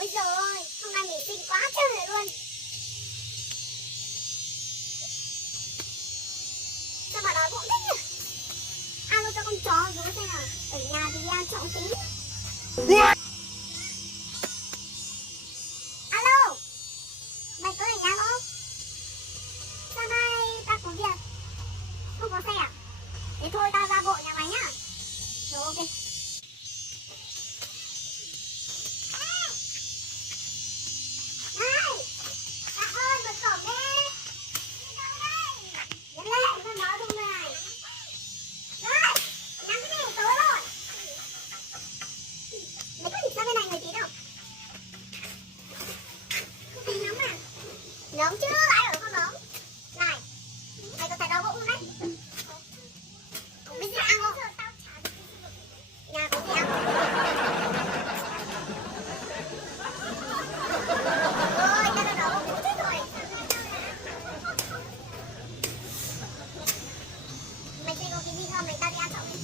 Ôi giời ơi, hôm nay mình xinh quá trời luôn. Sao bà nói cũng thích nhỉ? Alo cho con chó rú xem nào. Ở nhà thì ăn trọng tính. Alo, mày có ở nhà không? Sao nay ta có việc? Không có xe à? Thế thôi tao ra bộ nhà mày nhá. Rồi ok. Này, bạn ơi, mở cổng đi. Đi đâu đây? Nhấn lên, con nói đúng này. Rồi, nhắm cái này tối rồi. Mày có nhìn sang bên này người tí đâu? Không thấy nóng à? Nóng chứ, ai ở không nóng? Này, mày có thấy đau bụng không đấy? Có biết gì ăn không? Nhà có gì ăn không? Ôi, tao đã đau bụng chết rồi. Mày xem có cái gì không? Mày tao đi ăn chậu đi.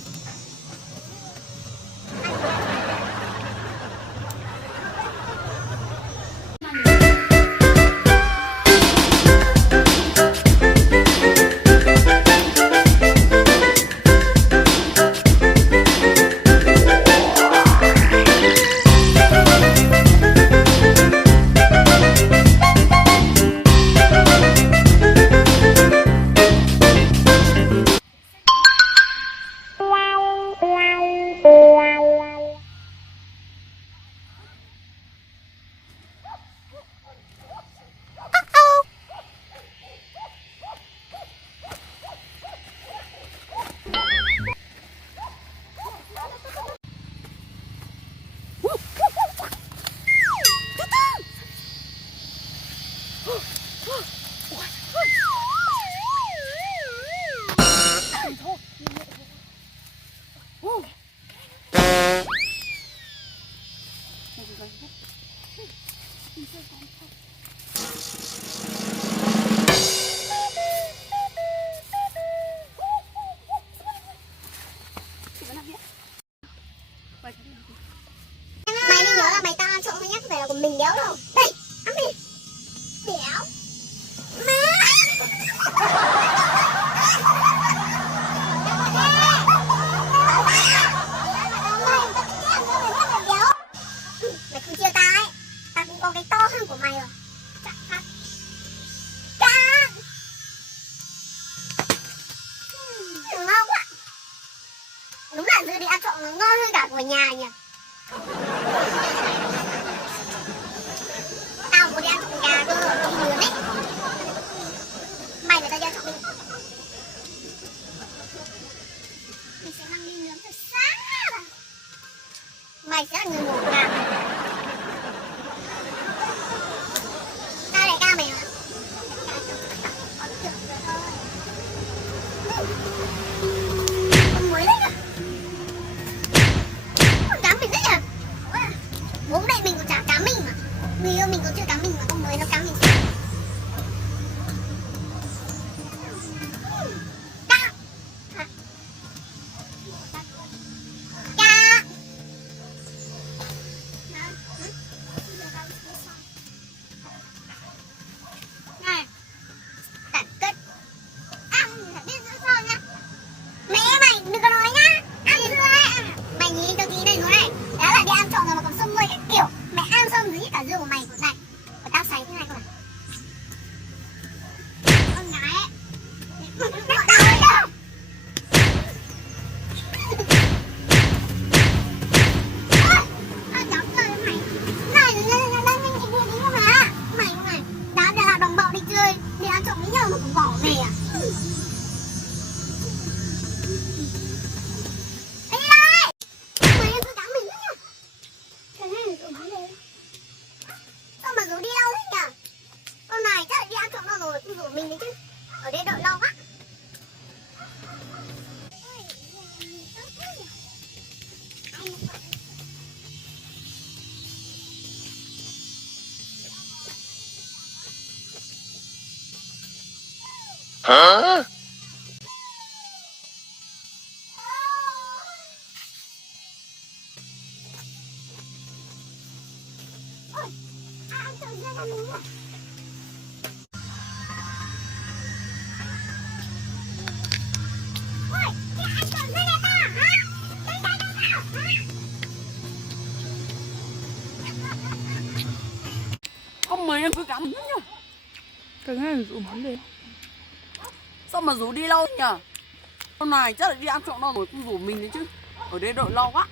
Mày nên nhớ là mày tao ăn trộm thôi nhá, không phải là của mình đéo đâu. Đây, ăn đi. Đéo. Má. Mày không chia tao ấy. Tao cũng có cái to hơn của mày rồi. Chắc thật. Căng. Ngon quá. Đúng là giờ đi ăn trộm nó ngon hơn cả của nhà nhỉ. Tao có đi ăn trộm gà cơ, đi lừa đấy. Mày người ta đi ăn trộm mình. Mình sẽ mang đi nướng thật sáng. Mày sẽ là người mổ gà. Tao đại ca mày hả? Con muối đấy nhỉ? Con cá mình đấy nhỉ? Bố mẹ mình còn chả cá mình mà. Người yêu mình còn chưa cá mình mà con muối nó cá mình. Cá. Hả? Cá. Này, tạm cất. Ăn phải biết giữ sao nha. Mẹ mày đừng có nói nhá. Ăn chưa ấy. Mày nhìn cho tí này nó này. Đã là đi ăn trộm rồi mà còn xông môi cái kiểu. Mày ăn xong dưới cả dương của mày của này. Và tao xài thế này không à? Con gái ấy. Tao ơi đâu. Đi ăn trộm với nhau mà cũng bỏ về à? Ê ơi! Mày em cứ cắn mình nữa nhá. Thế này rồi nói lên. Sao mà rủ đi đâu thế nhỉ? Con này chắc là đi ăn trộm đâu rồi, không rủ mình đấy chứ. Ở đây đợi lâu quá. Hả? Ôi, Ôi, thế anh còn ra đây ta hả? Đây đây đâu nào hả? Con mày em cứ cắm nhá. Cái này rủ món đi. Sao mà rủ đi lâu nhỉ? Hôm nay chắc là đi ăn trộm đâu rồi, không rủ mình đấy chứ. Ở đây đợi lâu quá.